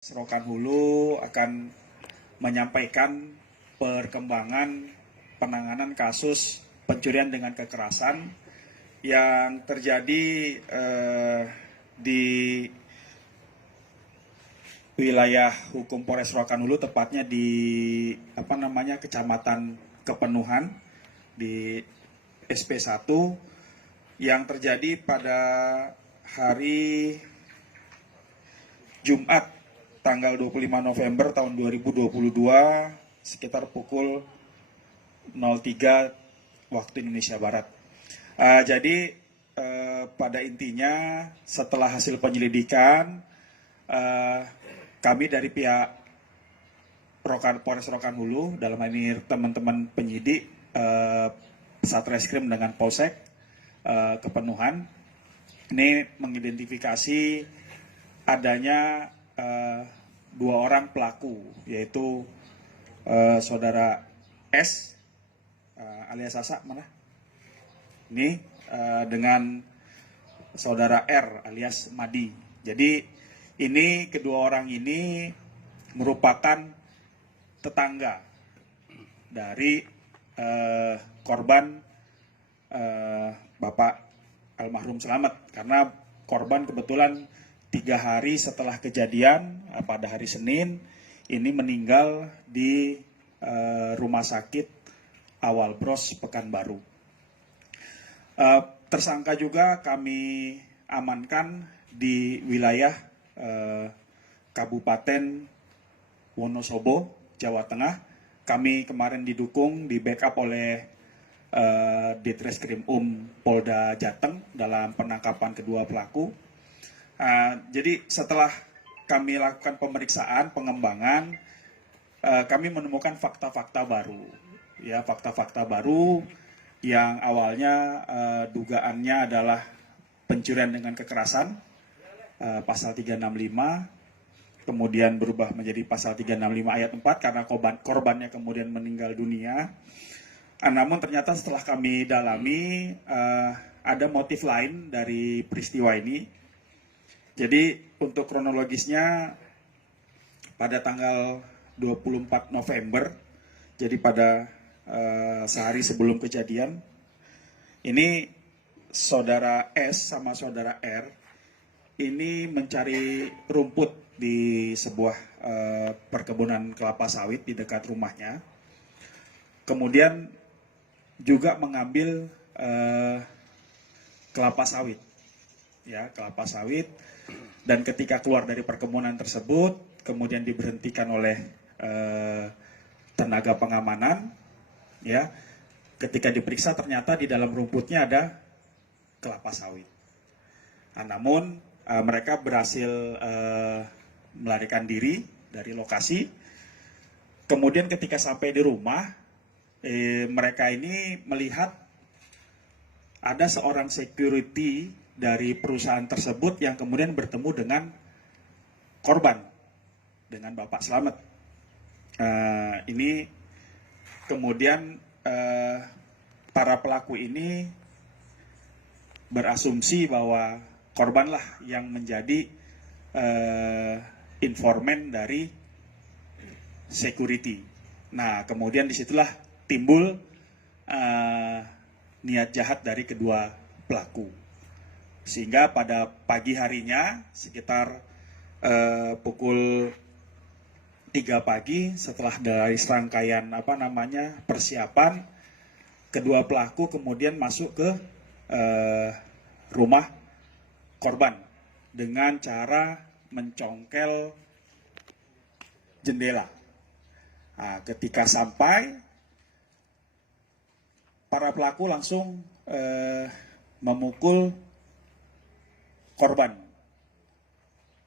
Serokan Hulu akan menyampaikan perkembangan penanganan kasus pencurian dengan kekerasan yang terjadi di wilayah hukum Polres Serokan Hulu, tepatnya di Kecamatan Kepenuhan di SP1 yang terjadi pada hari Jumat tanggal 25 November tahun 2022 sekitar pukul 03 waktu Indonesia Barat. Jadi pada intinya setelah hasil penyelidikan, kami dari pihak Polres Rokan Hulu, dalam hal ini teman-teman penyidik Satreskrim dengan Polsek Kepenuhan, ini mengidentifikasi adanya dua orang pelaku, yaitu saudara S alias Sasa mana? Ini dengan saudara R alias Madi. Jadi ini kedua orang ini merupakan tetangga dari korban Bapak almarhum Slamet, karena korban kebetulan 3 hari setelah kejadian pada hari Senin ini meninggal di Rumah Sakit Awal Bros Pekanbaru. Tersangka juga kami amankan di wilayah Kabupaten Wonosobo, Jawa Tengah. Kami kemarin didukung, di backup oleh Ditreskrim Polda Jateng dalam penangkapan kedua pelaku. Jadi setelah kami lakukan pemeriksaan, pengembangan, kami menemukan fakta-fakta baru, ya, fakta-fakta baru yang awalnya dugaannya adalah pencurian dengan kekerasan, pasal 365, kemudian berubah menjadi pasal 365 ayat 4 karena korbannya kemudian meninggal dunia. Namun ternyata setelah kami dalami, ada motif lain dari peristiwa ini. Jadi untuk kronologisnya pada tanggal 24 November, jadi pada sehari sebelum kejadian, ini saudara S sama saudara R ini mencari rumput di sebuah perkebunan kelapa sawit di dekat rumahnya. Kemudian juga mengambil kelapa sawit, ya, kelapa sawit. Dan ketika keluar dari perkebunan tersebut, kemudian diberhentikan oleh tenaga pengamanan, ya. Ketika diperiksa ternyata di dalam rumputnya ada kelapa sawit. Namun mereka berhasil melarikan diri dari lokasi. Kemudian ketika sampai di rumah, mereka ini melihat ada seorang security dari perusahaan tersebut yang kemudian bertemu dengan korban, dengan Bapak Slamet. Ini kemudian para pelaku ini berasumsi bahwa korbanlah yang menjadi informan dari security. Nah, kemudian disitulah timbul niat jahat dari kedua pelaku. Sehingga pada pagi harinya sekitar pukul 3 pagi setelah dari serangkaian persiapan, kedua pelaku kemudian masuk ke rumah korban dengan cara mencongkel jendela. Ketika sampai, para pelaku langsung memukul korban,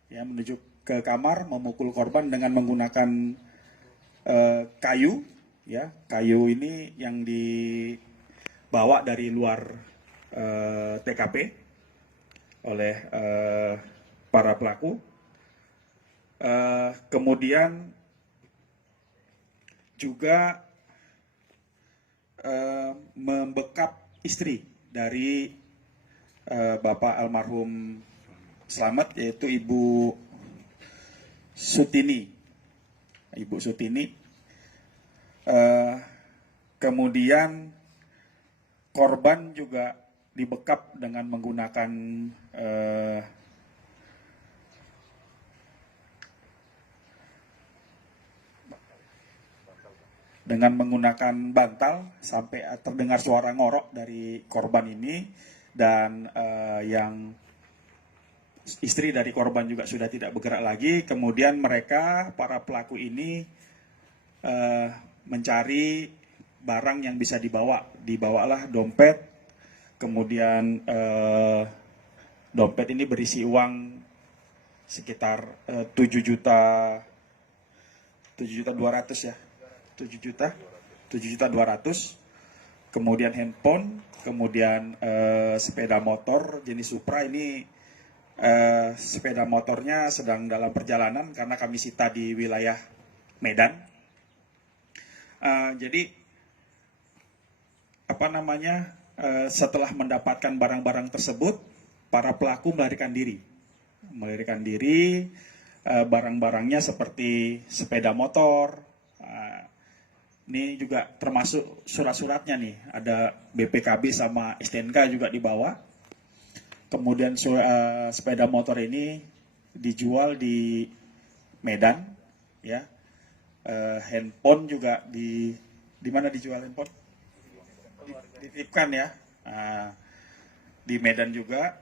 ya, menuju ke kamar, memukul korban dengan menggunakan kayu, ya, kayu ini yang dibawa dari luar TKP oleh para pelaku. Kemudian juga membekap istri dari Bapak almarhum Slamet, yaitu Ibu Sutini, Ibu Sutini. Kemudian korban juga dibekap dengan menggunakan bantal sampai terdengar suara ngorok dari korban ini, dan yang istri dari korban juga sudah tidak bergerak lagi. Kemudian mereka, para pelaku ini mencari barang yang bisa dibawalah dompet. Kemudian dompet ini berisi uang sekitar 7.200.000 ya, 7.200.000. Kemudian handphone, kemudian sepeda motor jenis Supra. Ini sepeda motornya sedang dalam perjalanan karena kami sita di wilayah Medan. Jadi setelah mendapatkan barang-barang tersebut, para pelaku melarikan diri. Barang-barangnya seperti sepeda motor. Ini juga termasuk surat-suratnya nih, ada BPKB sama STNK juga dibawa. Kemudian sepeda motor ini dijual di Medan, ya. Handphone juga di mana dijual handphone? Dititipkan ya, di Medan juga.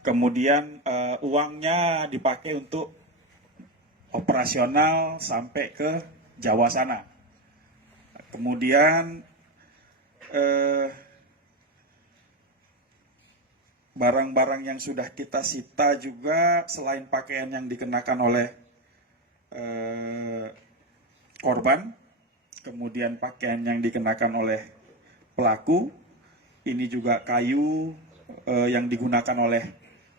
Kemudian uangnya dipakai untuk operasional sampai ke Jawa sana. Kemudian barang-barang yang sudah kita sita juga, selain pakaian yang dikenakan oleh korban, kemudian pakaian yang dikenakan oleh pelaku, ini juga kayu yang digunakan oleh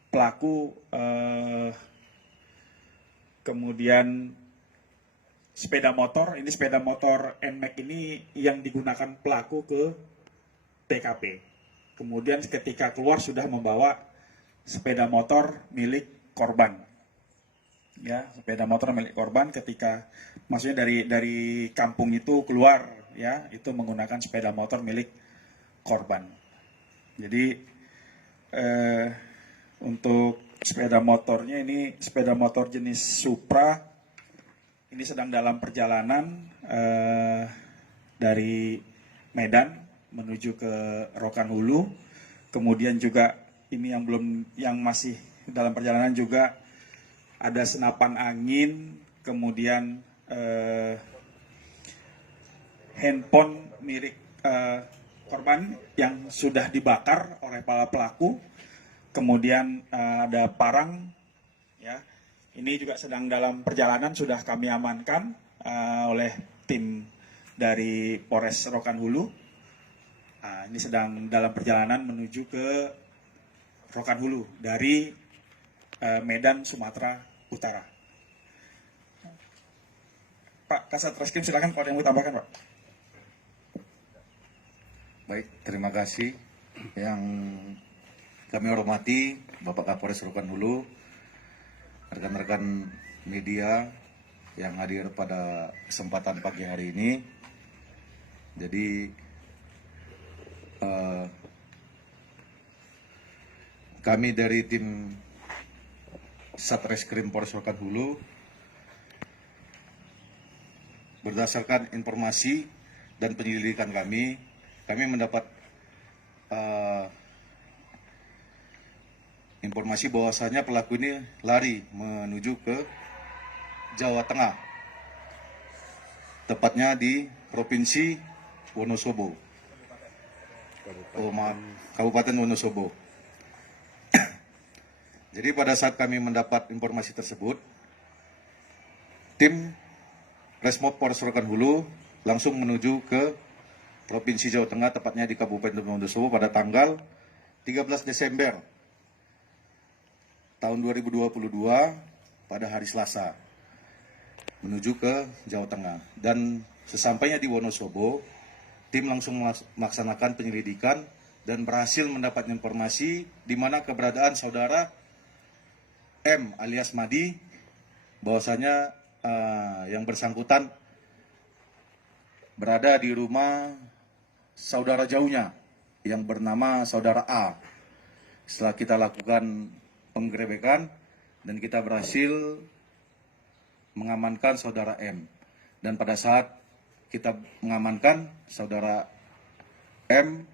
pelaku, kemudian sepeda motor. Ini sepeda motor NMAX ini yang digunakan pelaku ke TKP. Kemudian ketika keluar sudah membawa sepeda motor milik korban. Ya, sepeda motor milik korban ketika maksudnya dari kampung itu keluar, ya, itu menggunakan sepeda motor milik korban. Jadi untuk sepeda motornya, ini sepeda motor jenis Supra, ini sedang dalam perjalanan dari Medan menuju ke Rokan Hulu. Kemudian juga ini yang masih dalam perjalanan juga ada senapan angin, kemudian handphone milik korban yang sudah dibakar oleh para pelaku. Kemudian ada parang, ya. Ini juga sedang dalam perjalanan, sudah kami amankan oleh tim dari Polres Rokan Hulu. Ini sedang dalam perjalanan menuju ke Rokan Hulu dari Medan, Sumatera Utara. Pak Kasat Reskrim, silakan kalau yang mau tambahkan, Pak. Baik, terima kasih. Yang kami hormati Bapak Kapolres Rokan Hulu, rekan-rekan media yang hadir pada kesempatan pagi hari ini. Jadi kami dari tim Satreskrim Polres Rokan Hulu berdasarkan informasi dan penyelidikan kami mendapat informasi bahwasanya pelaku ini lari menuju ke Jawa Tengah, tepatnya di Provinsi Wonosobo, Kabupaten Wonosobo. Jadi pada saat kami mendapat informasi tersebut, tim Resmob Polres Rokan Hulu langsung menuju ke Provinsi Jawa Tengah, tepatnya di Kabupaten Wonosobo pada tanggal 13 Desember tahun 2022 pada hari Selasa menuju ke Jawa Tengah. Dan sesampainya di Wonosobo, tim langsung melaksanakan penyelidikan dan berhasil mendapat informasi di mana keberadaan saudara M alias Madi bahwasanya yang bersangkutan berada di rumah saudara jauhnya yang bernama saudara A. Setelah kita lakukan penggerebekan dan kita berhasil mengamankan saudara M. Dan pada saat kita mengamankan, saudara M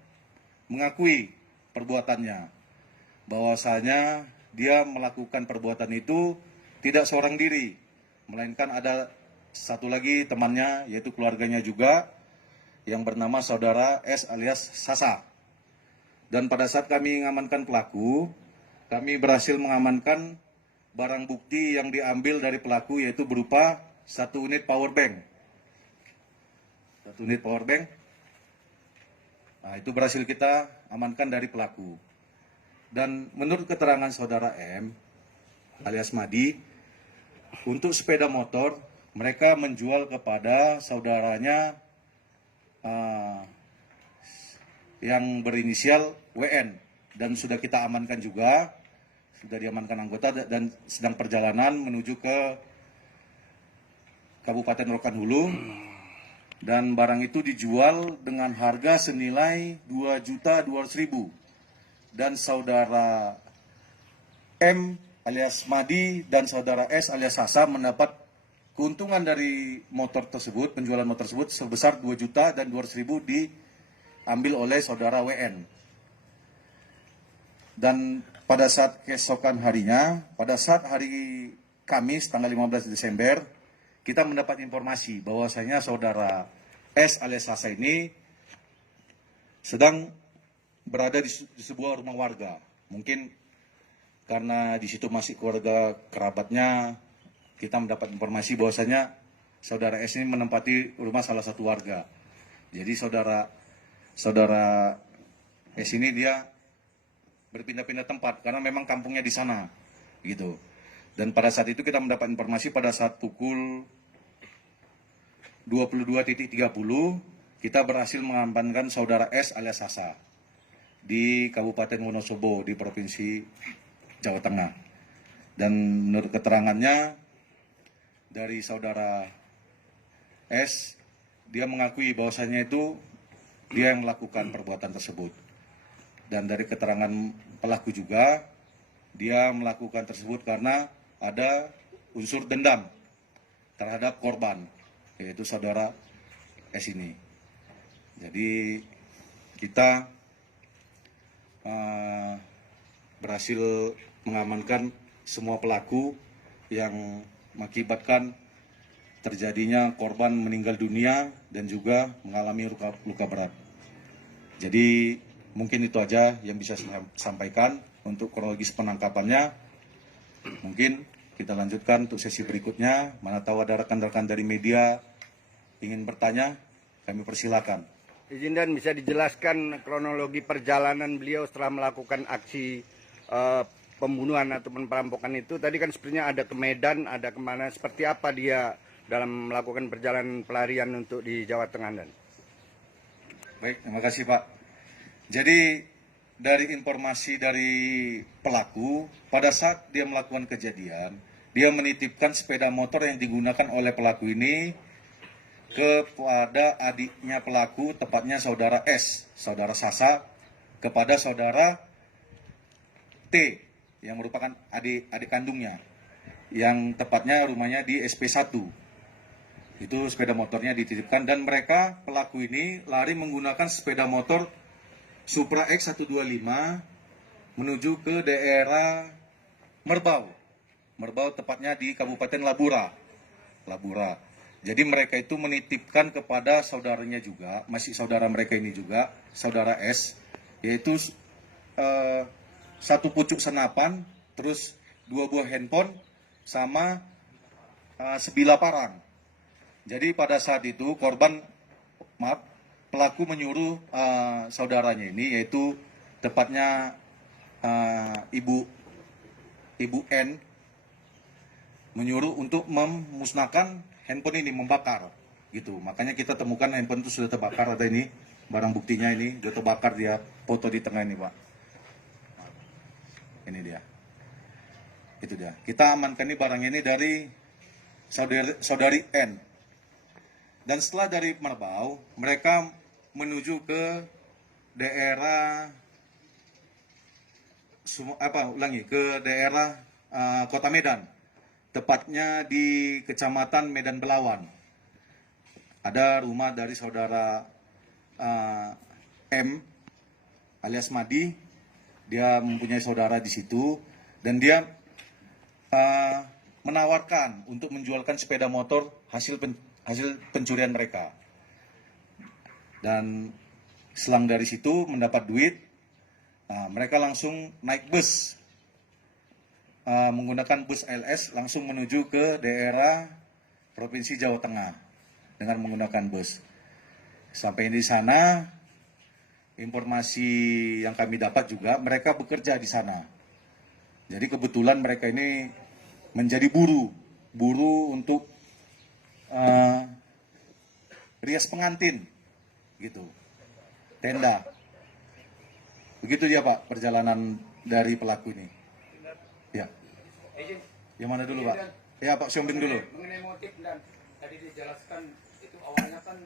mengakui perbuatannya, bahwasanya dia melakukan perbuatan itu tidak seorang diri, melainkan ada satu lagi temannya, yaitu keluarganya juga, yang bernama saudara S alias Sasa. Dan pada saat kami mengamankan pelaku, kami berhasil mengamankan barang bukti yang diambil dari pelaku, yaitu berupa 1 unit power bank. 1 unit power bank. Nah, itu berhasil kita amankan dari pelaku. Dan menurut keterangan saudara M alias Madi, untuk sepeda motor mereka menjual kepada saudaranya yang berinisial WN, dan sudah kita amankan juga, sudah diamankan anggota dan sedang perjalanan menuju ke Kabupaten Rokan Hulu, dan barang itu dijual dengan harga senilai 2.200.000, dan saudara M alias Madi dan saudara S alias Sasa mendapat keuntungan dari motor tersebut, penjualan motor tersebut sebesar 2.200.000 diambil oleh saudara WN. Dan pada saat keesokan harinya, pada saat hari Kamis tanggal 15 Desember, kita mendapat informasi bahwasanya saudara S alias Sasa ini sedang berada di sebuah rumah warga. Mungkin karena di situ masih keluarga kerabatnya, kita mendapat informasi bahwasanya saudara S ini menempati rumah salah satu warga. Jadi saudara S ini dia berpindah-pindah tempat karena memang kampungnya di sana, gitu. Dan pada saat itu kita mendapat informasi pada saat pukul 22.30 kita berhasil mengamankan saudara S alias Sasa di Kabupaten Wonosobo di Provinsi Jawa Tengah. Dan menurut keterangannya dari saudara S, dia mengakui bahwasanya itu dia yang melakukan perbuatan tersebut. Dan dari keterangan pelaku juga, dia melakukan tersebut karena ada unsur dendam terhadap korban, yaitu saudara S ini. Jadi kita berhasil mengamankan semua pelaku yang mengakibatkan terjadinya korban meninggal dunia dan juga mengalami luka berat. Jadi mungkin itu aja yang bisa saya sampaikan untuk kronologis penangkapannya. Mungkin kita lanjutkan untuk sesi berikutnya. Mana tahu ada rekan-rekan dari media ingin bertanya, kami persilakan. Izin dan bisa dijelaskan kronologi perjalanan beliau setelah melakukan aksi pembunuhan ataupun perampokan itu. Tadi kan sepertinya ada ke Medan, ada kemana, seperti apa dia dalam melakukan perjalanan pelarian untuk di Jawa Tengah, Dan? Baik, terima kasih Pak. Jadi dari informasi dari pelaku, pada saat dia melakukan kejadian, dia menitipkan sepeda motor yang digunakan oleh pelaku ini kepada adiknya pelaku, tepatnya saudara S, saudara Sasa, kepada saudara T, yang merupakan adik kandungnya, yang tepatnya rumahnya di SP1. Itu sepeda motornya dititipkan, dan mereka, pelaku ini, lari menggunakan sepeda motor Supra X125 menuju ke daerah Merbau, tepatnya di Kabupaten Labura. Jadi mereka itu menitipkan kepada saudaranya juga, masih saudara mereka ini juga, saudara S, yaitu 1 pucuk senapan, terus 2 buah handphone, sama sebilah parang. Jadi pada saat itu pelaku menyuruh saudaranya ini, yaitu tepatnya Ibu N, menyuruh untuk memusnahkan handphone ini, membakar, gitu. Makanya kita temukan handphone itu sudah terbakar, ada ini barang buktinya, ini sudah terbakar, dia foto di tengah ini Pak. Ini dia, itu dia. Kita amankan ini barang ini dari saudari N. Dan setelah dari Merbau, mereka menuju ke daerah ke daerah Kota Medan, tepatnya di Kecamatan Medan Belawan. Ada rumah dari saudara M alias Madi, dia mempunyai saudara di situ dan dia menawarkan untuk menjualkan sepeda motor hasil pencurian mereka. Dan selang dari situ mendapat duit, mereka langsung naik bus, menggunakan bus LS langsung menuju ke daerah Provinsi Jawa Tengah dengan menggunakan bus. Sampai di sana, informasi yang kami dapat juga mereka bekerja di sana. Jadi kebetulan mereka ini menjadi buru untuk rias pengantin, gitu, tenda. Begitu ya Pak perjalanan dari pelaku ini. Ya. Yang mana dulu Pak? Ya Pak Siombing dulu. Mengenai motif dan tadi dijelaskan itu awalnya kan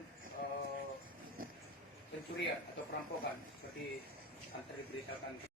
pencurian atau perampokan seperti antara diberitakan.